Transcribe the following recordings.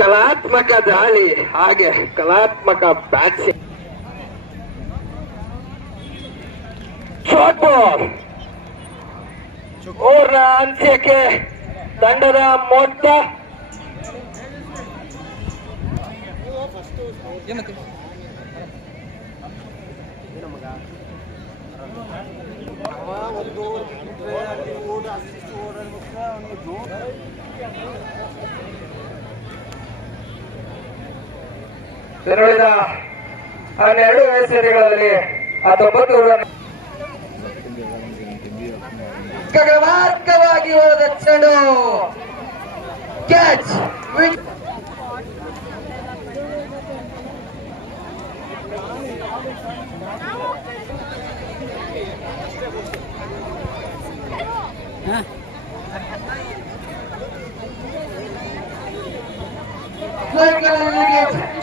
ಕಲಾತ್ಮಕ ದಾಳಿ ಹಾಗೆ ಕಲಾತ್ಮಕ ಬ್ಯಾಟ್ಸಿಂಗ್ ಶಾರ್ಟ್ ಬಾಲ್ ಓವರ್ನ ಅಂತ್ಯಕ್ಕೆ ತಂಡದ ಮೊತ್ತ ಇನ್ನುಳಿದ ಹನ್ನೆರಡು ಸೇರಿಗಳಲ್ಲಿ ಹತ್ತೊಂಬತ್ತು ರನ್ ಗಗನಮಾರ್ಗವಾಗಿ ಹೋದ ಚೆಂಡು ಕ್ಯಾಚ್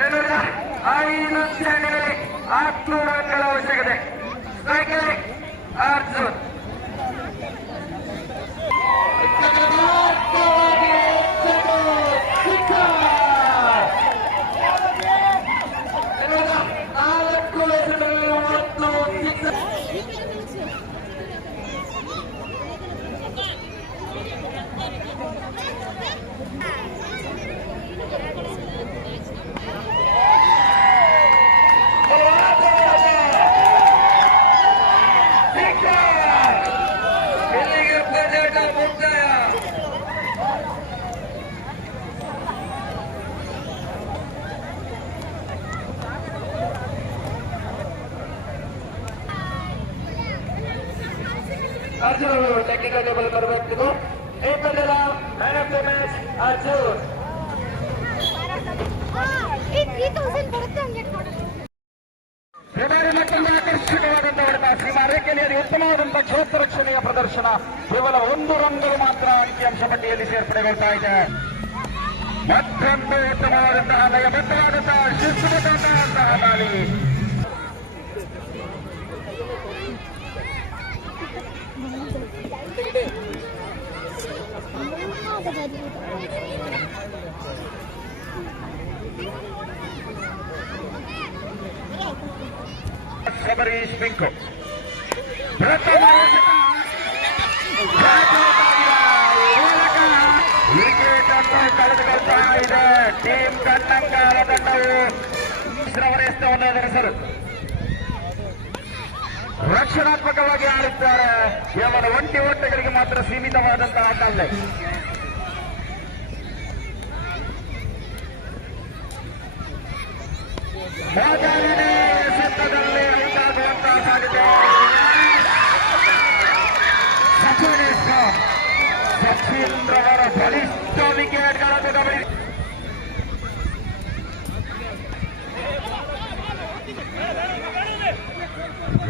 ಐದು ಚೆಂಡುಗಳಲ್ಲಿ ಹತ್ತು ರನ್ಗಳ ಅವಶ್ಯಕತೆ ಸ್ಟ್ರೈಕಲ್ಲಿ ಅರ್ಜುನ್ ನಾಲ್ಕು ಎಸೆತಗಳು ಮತ್ತು ಸಿಕ್ಸ್ ಇಲ್ಲಿಗೆ ಪಂದ್ಯಾಟ ಮುಕ್ತಾಯ ಅರ್ಜುನ್ ಅವರು ಟೆಕ್ನಿಕಲ್ ಟೇಬಲ್ ಬರಬೇಕು ಈ ಪಂದ್ಯದ man of the match Arjun ಹೃದಯ ಮತ್ತೊಂದು ಆಕರ್ಷಕವಾದಂತಹ ರೇಖೆಯಲ್ಲಿ ಉತ್ತಮವಾದಂತಹ ಕ್ಷೇತ್ರ ರಕ್ಷಣೆಯ ಪ್ರದರ್ಶನ. ಕೇವಲ ಒಂದು ರನ್ಗಳು ಮಾತ್ರ ಅಂಕಿಅಂಶ ಪಟ್ಟಿಯಲ್ಲಿ ಸೇರ್ಪಡೆಗೊಳ್ತಾ ಇದೆ. ಮತ್ತೊಂದು ಉತ್ತಮವಾದಂತಹ ಲಯಬದ್ಧವಾದಂತಹ ಶಿಸ್ತುಬದ್ಧವಾದಂತಹ ದಾಳಿ ಶ್ರವಣೆಸ್ತವನ್ನು ಎದುರಿಸಲು ರಕ್ಷಣಾತ್ಮಕವಾಗಿ ಆಡುತ್ತಾರೆ. ಕೇವಲ ಒಂಟಿ ಓಟಗಳಿಗೆ ಮಾತ್ರ ಸೀಮಿತವಾದಂತಹ ಆಟ ಅಲ್ಲ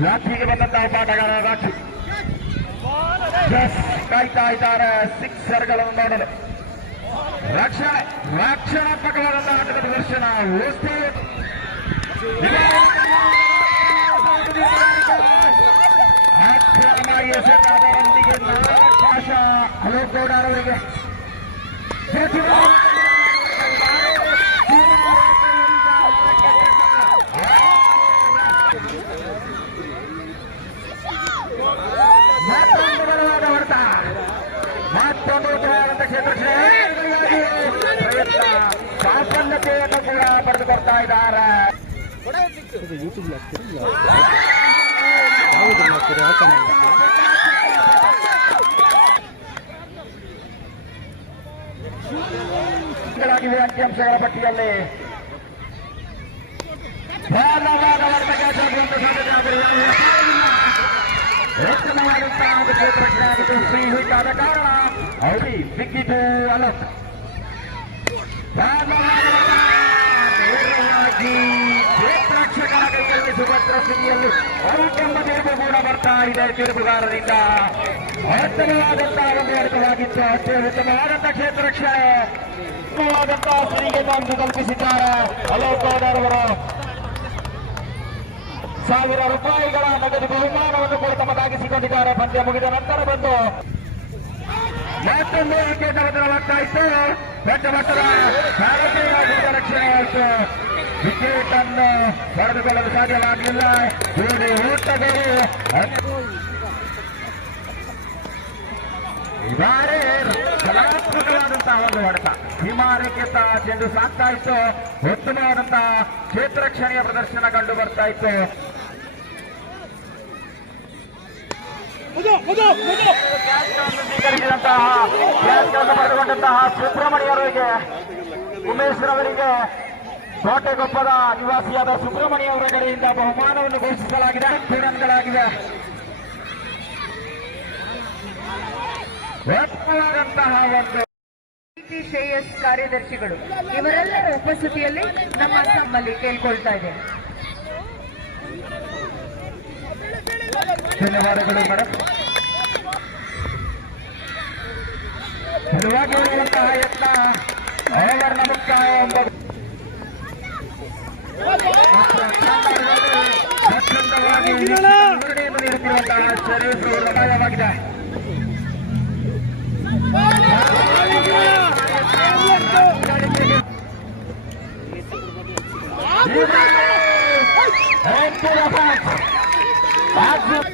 ರಾಖಿಗೆ ಬಂದಂತಹ ಪಾಠಗಾರ ರಾಖಿ ಎಸ್, ಕಾಯ್ತಾ ಇದ್ದಾರೆ. ಸಿಕ್ಸರ್ಗಳನ್ನು ನೋಡಲು. ರಕ್ಷಣೆ ರಕ್ಷಣಾತ್ಮಕವಾದಂತಹ ಆಟದ ಪ್ರದರ್ಶನ. ವಸ್ತು ಆಕ್ರಮಣವಾಗಿ ಎಸೆತದೊಂದಿಗೆ ನಾಲ್ಕು ಅವರಿಗೆ. ಕ್ಷೇತ್ರ ಪ್ರಯತ್ನ ಸಾಫಲ್ಯತೆಯನ್ನು ಕೂಡ ಪಡೆದುಕೊಳ್ತಾ ಇದ್ದಾರೆ ಯೂಟ್ಯೂಬ್ ಹಾಕ್ತೀರಿ ಯಾವುದ್ರಲ್ಲಿ ಹಾಕ್ತೀರಿ ಯಾವ ಚಾನಲ್ ಗಳಾಗಿವೆ ಅಂಕಿಅಂಶಗಳ ಪಟ್ಟಿಯಲ್ಲಿ ಬಲವಾದ ಹೊಡೆತ ಕೆಲಸವಾಗುವಂತ ಸಾಧ್ಯತೆ ಆದರೆ ಯಾವ ಕಾರಣವಿಲ್ಲ. ಉತ್ತಮವಾದಂತಹ ಒಂದು ಕ್ಷೇತ್ರ ರಕ್ಷಣೆ ಆಗಿದ್ದು ಫ್ರೀ ಹಿಟ್ ಆದ ಕಾರಣ ಔಡಿ ಬಿಗ್ಗಿಟು ಅಲರ್ಟ್ ನೇರವಾಗಿ ಕ್ಷೇತ್ರರಕ್ಷಕನ ಕೈಯಲ್ಲಿ ಸುಭದ್ರ ಸ್ಥಿತಿಯಲ್ಲಿ ಔಟೆಂಬ ತೀರ್ಪು ಕೂಡ ಬರ್ತಾ ಇದೆ ತೀರ್ಪುಗಾರರಿಂದ ಉತ್ತಮವಾದಂತಹ ಒಂದು ಹೊಡೆತವಾಗಿತ್ತು ಅಷ್ಟೇ ಉತ್ತಮವಾದಂತಹ ಕ್ಷೇತ್ರ ರಕ್ಷಣೆ ಉತ್ತಮವಾದಂತಹ ಸರಿಗೆ ಅಂದು ಕಲ್ಪಿಸಿದ್ದಾರೆ ಅಲೋಕ್ ಗೌಡರ್ ಅವರು ಸಾವಿರ ರೂಪಾಯಿಗಳ ನಗದು ಬಹುಮಾನವನ್ನು ಕೂಡ ತಮ್ಮದಾಗಿಸಿಕೊಂಡಿದ್ದಾರೆ ಪಂದ್ಯ ಮುಗಿದ ನಂತರ ಬಂದು ಮತ್ತೊಂದು ಅಂಕೆ ಭದ್ರವಾಗ್ತಾ ಇತ್ತು ದೊಡ್ಡ ಮಟ್ಟದ ಭಾರತೀಯ ರಕ್ಷಣೆ ವಿಕೆಟ್ ಅನ್ನು ಪಡೆದುಕೊಳ್ಳಲು ಸಾಧ್ಯವಾಗಲಿಲ್ಲ. ಓಟಗಳು ಈ ಬಾರಿ ಕಲಾತ್ಮಕವಾದಂತಹ ಒಂದು ಹೊಡೆತ. ಹಿಮಾರೇಖೆತ ಚೆಂಡು ಸಾಕ್ತಾ ಇತ್ತು. ಉತ್ತಮವಾದಂತಹ ಕ್ಷೇತ್ರ ರಕ್ಷಣೆಯ ಪ್ರದರ್ಶನ ಕಂಡು ಬರ್ತಾ ಇತ್ತು. ಸ್ವೀಕರಿಸಿದಂತಹ ಕೆಲಸ ಪಡೆದುಕೊಂಡಂತಹ ಸುಬ್ರಹ್ಮಣ್ಯರಿಗೆ ಉಮೇಶ್ ರವರಿಗೆ ಕೋಟೆಗೊಪ್ಪದ ನಿವಾಸಿಯಾದ ಸುಬ್ರಹ್ಮಣ್ಯ ಅವರ ಕಡೆಯಿಂದ ಬಹುಮಾನವನ್ನು ಘೋಷಿಸಲಾಗಿದೆ. ಉತ್ತಮವಾದಂತಹ ಒಂದು ಶ್ರೇಯಸ್ ಕಾರ್ಯದರ್ಶಿಗಳು ಇವರೆಲ್ಲರ ಉಪಸ್ಥಿತಿಯಲ್ಲಿ ನಮ್ಮ ನಮ್ಮಲ್ಲಿ ಕೇಳ್ಕೊಳ್ತಾ ಇದೆ. ಧನ್ಯವಾದಗಳು ಮೇಡಮ್ ನಿಜವಾಗಿ ಹೇಳುವಂತಹ ಯತ್ನ ಓವರ್ನ ಮುಕ್ತಾಯ ಎಂಬುದು ಸ್ವಚ್ಛಂದವಾಗಿ ನಿರ್ಣಯವನ್ನು ನೀಡುತ್ತಿರುವಂತಹ ಶರೀಫ್ ಅವರ ಸಹಾಯವಾಗಿದೆ And to the back.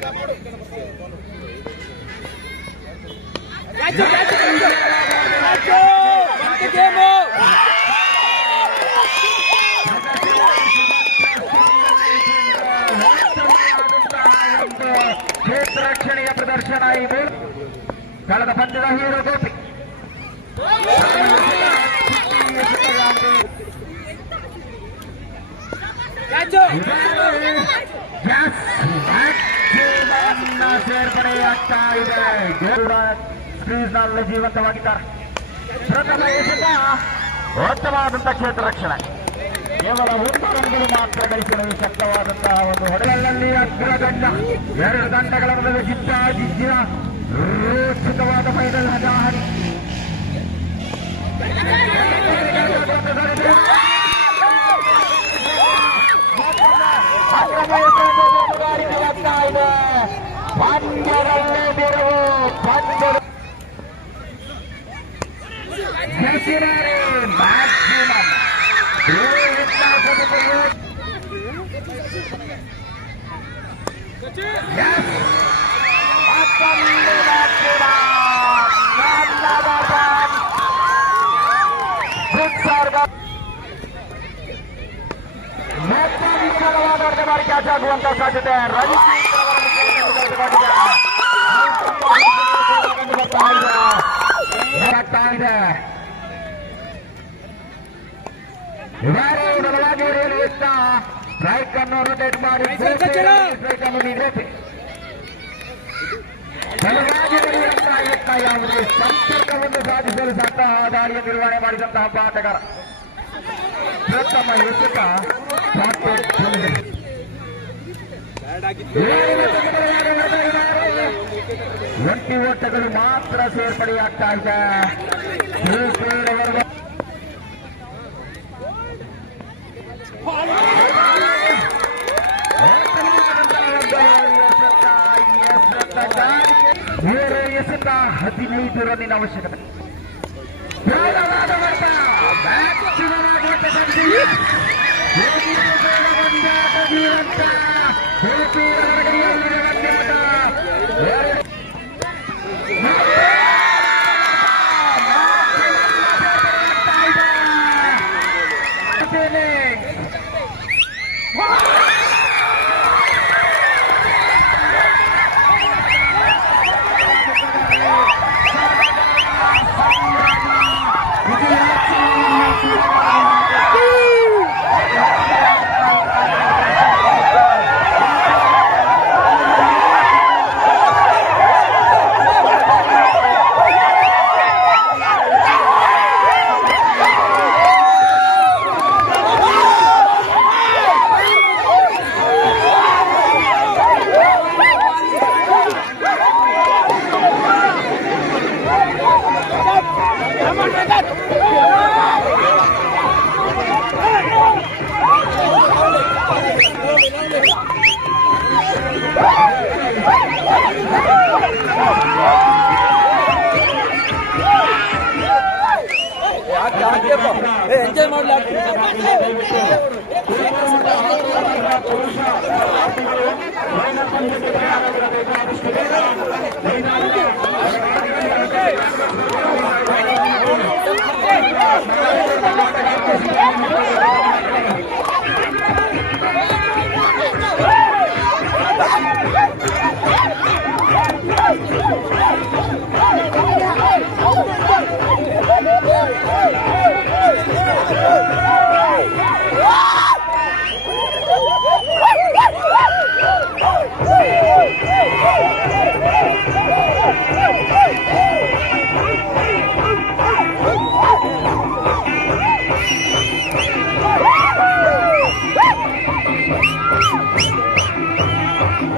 That's it. ಕ್ಷೇತ್ರ ರಕ್ಷಣೆಯ ಪ್ರದರ್ಶನ ಇದು ಕಳೆದ ಪಂದ್ಯದ ಹೀರೋ ಗೋಪಿ ಸೇರ್ಪಡೆಯಾಗ್ತಾ ಇದೆ ಕ್ರೀಸ್ನಲ್ಲಿ ಜೀವಂತವಾಗಿದ್ದಾರೆ ಪ್ರಥಮ ಉತ್ತಮವಾದಂತಹ ಕ್ಷೇತ್ರ ರಕ್ಷಣೆ. ಕೇವಲ ಒಂದು ರನ್ಗಳು ಮಾತ್ರ ಗಳಿಸಲು ಶಕ್ತವಾದಂತಹ ಒಂದು ಹೊಡೆಯಲ್ಲಿ ಅಗ್ರ ದಂಡ ಎರಡು ದಂಡಗಳ ನಡುವೆ ಜಿದ್ದಾಜಿದ್ದಿನ ರೋಚಕವಾದ ಕ್ಯಾಚ್ ಆಗುವಂತ ಸಾಧ್ಯತೆ ರವಿ ಬರ್ತಾ ಇದೆ ಇದಾರು ಬಲವಾಗಿ ಹೊಡೆಯಲು ಇಷ್ಟ ಸ್ಟ್ರೈಕ್ ಅನ್ನು ರೊಟೇಟ್ ಮಾಡಿ ಸ್ಟ್ರೈಕ್ ಅನ್ನು ನೀಡಬೇಕು ಬಲವಾಗಿ ಹೊಡೆಯುವಂತಹ ಯತ್ನ ಯಾವುದೇ ಸಂಪರ್ಕವನ್ನು ಸಾಧಿಸಲು ಸಹ ದಾಳಿಯ ನಿರ್ವಹಣೆ ಮಾಡಿದಂತಹ ಒಬ್ಬ ಆಟಗಾರ ಪ್ರಥಮ ಎಸೆತ ಶಾರ್ಟ್ ಒಂಟಿ ಓಟಗಳು ಮಾತ್ರ ಸೇರ್ಪಡೆಯಾಗ್ತಾ ಇದೆ ಶಿವಪೇಡ್ ಅವರ ಮೂರು ಎಸೆತ ಹದಿನೈದು ರನ್ನಿನ ಅವಶ್ಯಕತೆ.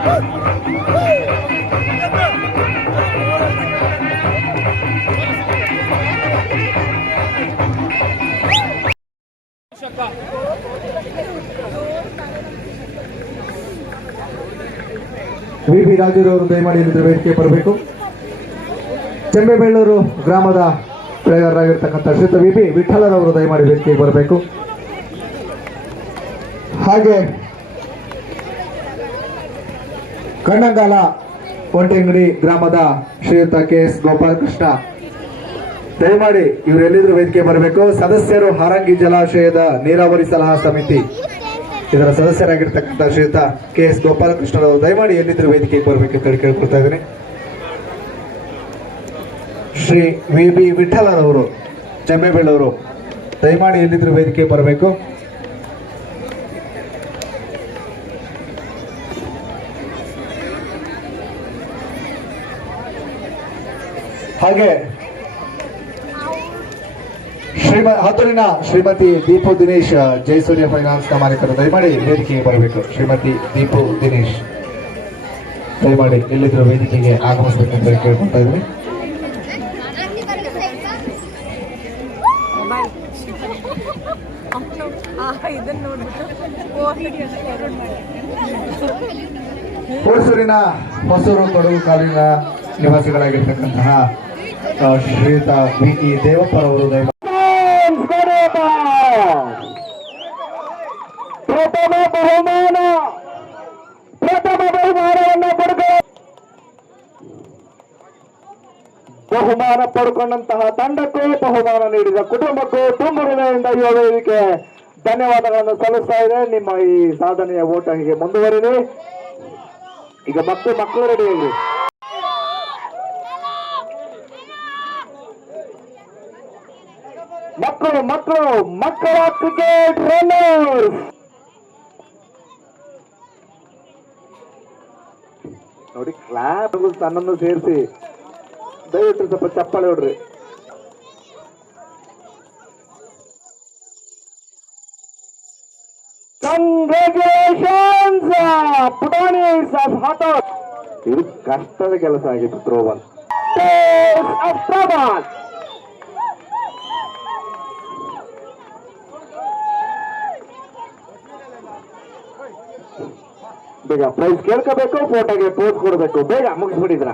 ವಿ ಬಿ ರಾಜುರವರು ದಯಮಾಡಿ ವೇದಿಕೆ ಬರಬೇಕು. ಚೆಂಬೆಬೆಳ್ಳೂರು ಗ್ರಾಮದ ಬೆಳೆಗಾರರಾಗಿರ್ತಕ್ಕಂಥ ಶ್ರೀತ ವಿ ಬಿ ವಿಠಲರವರು ದಯಮಾಡಿ ವೇದಿಕೆಗೆ ಬರಬೇಕು. ಹಾಗೆ ಕಣ್ಣಂಗಾಲ ಒಂಟೆಂಗಡಿ ಗ್ರಾಮದ ಶ್ರೀಯುತ ಕೆ ಎಸ್ ಗೋಪಾಲಕೃಷ್ಣ. ದಯಮಾಡಿ ಇವರೆಲ್ಲಿದ್ರು ವೇದಿಕೆ ಬರಬೇಕು. ಸದಸ್ಯರು ಹಾರಂಗಿ ಜಲಾಶಯದ ನೀರಾವರಿ ಸಲಹಾ ಸಮಿತಿ. ಇದರ ಸದಸ್ಯರಾಗಿರ್ತಕ್ಕಂಥ ಶ್ರೀಯುತ ಕೆ ಎಸ್ ಗೋಪಾಲಕೃಷ್ಣರವರು, ದಯಮಾಡಿ ಎಲ್ಲಿದ್ರು ವೇದಿಕೆಗೆ ಬರಬೇಕು ಅಂತ ಕೇಳ್ಕೊಳ್ತಾ ಇದ್ದೀನಿ. ಶ್ರೀ ವಿ ಬಿ ವಿಠಲರವರು ಚೆಮ್ಮೆಬೆಳ್ಳೂರು ದಯಮಾಡಿ ಎಲ್ಲಿದ್ರು ವೇದಿಕೆ ಬರಬೇಕು. ಹಾಗೆ ಶ್ರೀಮ ಹತ್ತೂರಿನ ಶ್ರೀಮತಿ ದೀಪು ದಿನೇಶ್ ಜಯಸೂರ್ಯ ಫೈನಾನ್ಸ್ನ ಮಾಲೀಕರು ದಯಮಾಡಿ ವೇದಿಕೆಗೆ ಬರಬೇಕು. ಶ್ರೀಮತಿ ದೀಪು ದಿನೇಶ್ ದಯಮಾಡಿ ಎಲ್ಲಿದ್ರು ವೇದಿಕೆಗೆ ಆಗಮಿಸಬೇಕಂತ ಕೇಳ್ಕೊತಾ ಇದ್ದೀನಿ. ಇದ್ವಿ ಹೊಸೂರಿನ ಹೊಸೂರು ಕೊಡಗು ಕಾಲಿನ ನಿವಾಸಿಗಳಾಗಿರ್ತಕ್ಕಂತಹ ಶ್ರೀಯುತ ಬಿ ಇ ದೇವಪ್ಪರವರು ದಯಮಾಡಿ ಪ್ರಥಮ ಬಹುಮಾನ, ಪ್ರಥಮ ಬಹುಮಾನವನ್ನು ಪಡೆದ ಬಹುಮಾನ ಪಡ್ಕೊಂಡಂತಹ ತಂಡಕ್ಕೂ ಬಹುಮಾನ ನೀಡಿದ ಕುಟುಂಬಕ್ಕೂ ತುಂಬ ಹೃದಯದಿಂದ ವೇದಿಕೆ ಧನ್ಯವಾದಗಳನ್ನು ಸಲ್ಲಿಸ್ತಾ ಇದೆ. ನಿಮ್ಮ ಈ ಸಾಧನೆಯ ಓಟ ಹೀಗೆ ಮುಂದುವರಿದೆ ಈಗ ಮತ್ತೆ ಮಕ್ಕಳು ರೆಡಿಯಾಗಿ ಮಕ್ಕಳು ಮಕ್ಕಳು, ಮಕ್ಕಳ ಕ್ರಿಕೆಟ್ ರನ್ನರ್ಸ್! ನೋಡಿ ಕ್ಲಾಪ್ ತನ್ನನ್ನು ಸೇರಿಸಿ, ದಯವಿಟ್ಟು ಸ್ವಲ್ಪ ಚಪ್ಪಾಳೆ ಹೊಡ್ರಿ. ಕಂಗ್ರ್ಯಾಚುಲೇಷನ್ಸ್ ಆಫ್ ಹಾಟೋಸ್ ಇದು ಕಷ್ಟದ ಕೆಲಸ ಆಗಿತ್ತು ಥ್ರೋಬಾಲ್ ಆಫ್ ಬೇಗ ಪ್ರೈಸ್ ಕೇಳ್ಕೋಬೇಕು ಫೋಟೋಗೆ ಪೋಸ್ ಕೊಡಬೇಕು. ಬೇಗ ಮುಗಿಸ್ಬಿಟ್ಟಿದ್ರ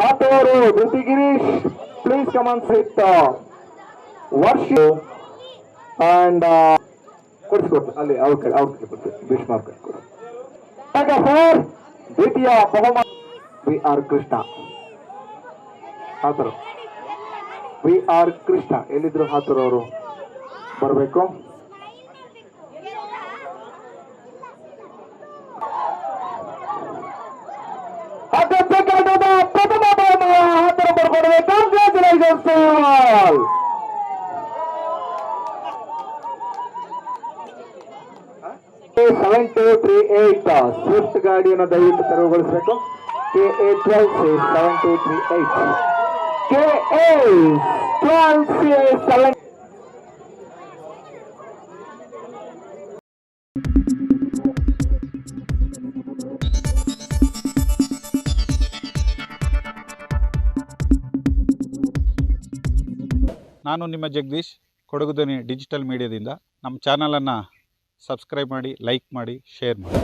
ಹಾತವರು Dhruti Girish please come on with Varsha and ಕೊಡಿಸ್ಕೊಡ್ತು ಅಲ್ಲಿ, ಅವ್ರ ಕಡೆ ಅವ್ರ ಕಡೆ ಕೊಡ್ತೀವಿ ಭೀಷ್ಮ ಅವ್ರ ಕಡೆ ಕೊಡಿ ಸರ್, ದ್ವಿತೀಯ ಬಹುಮಾನ. V R Krishna. ಹಾತರು V R Krishna. ಎಲ್ಲಿದ್ರು ಹಾತರು ಅವರು ಬರಬೇಕು? ಗಾಡಿಯನ್ನು ದಯವಿಟ್ಟು ತೆರವುಗೊಳಿಸಬೇಕು. K A twelve C seven two three eight K A twelve C seven ನಾನು ನಿಮ್ಮ ಜಗದೀಶ್ ಕೊಡಗುದನಿ ಡಿಜಿಟಲ್ ಮೀಡಿಯಾದಿಂದ. ನಮ್ಮ ಚಾನಲನ್ನು ಸಬ್ಸ್ಕ್ರೈಬ್ ಮಾಡಿ, ಲೈಕ್ ಮಾಡಿ, ಶೇರ್ ಮಾಡಿ.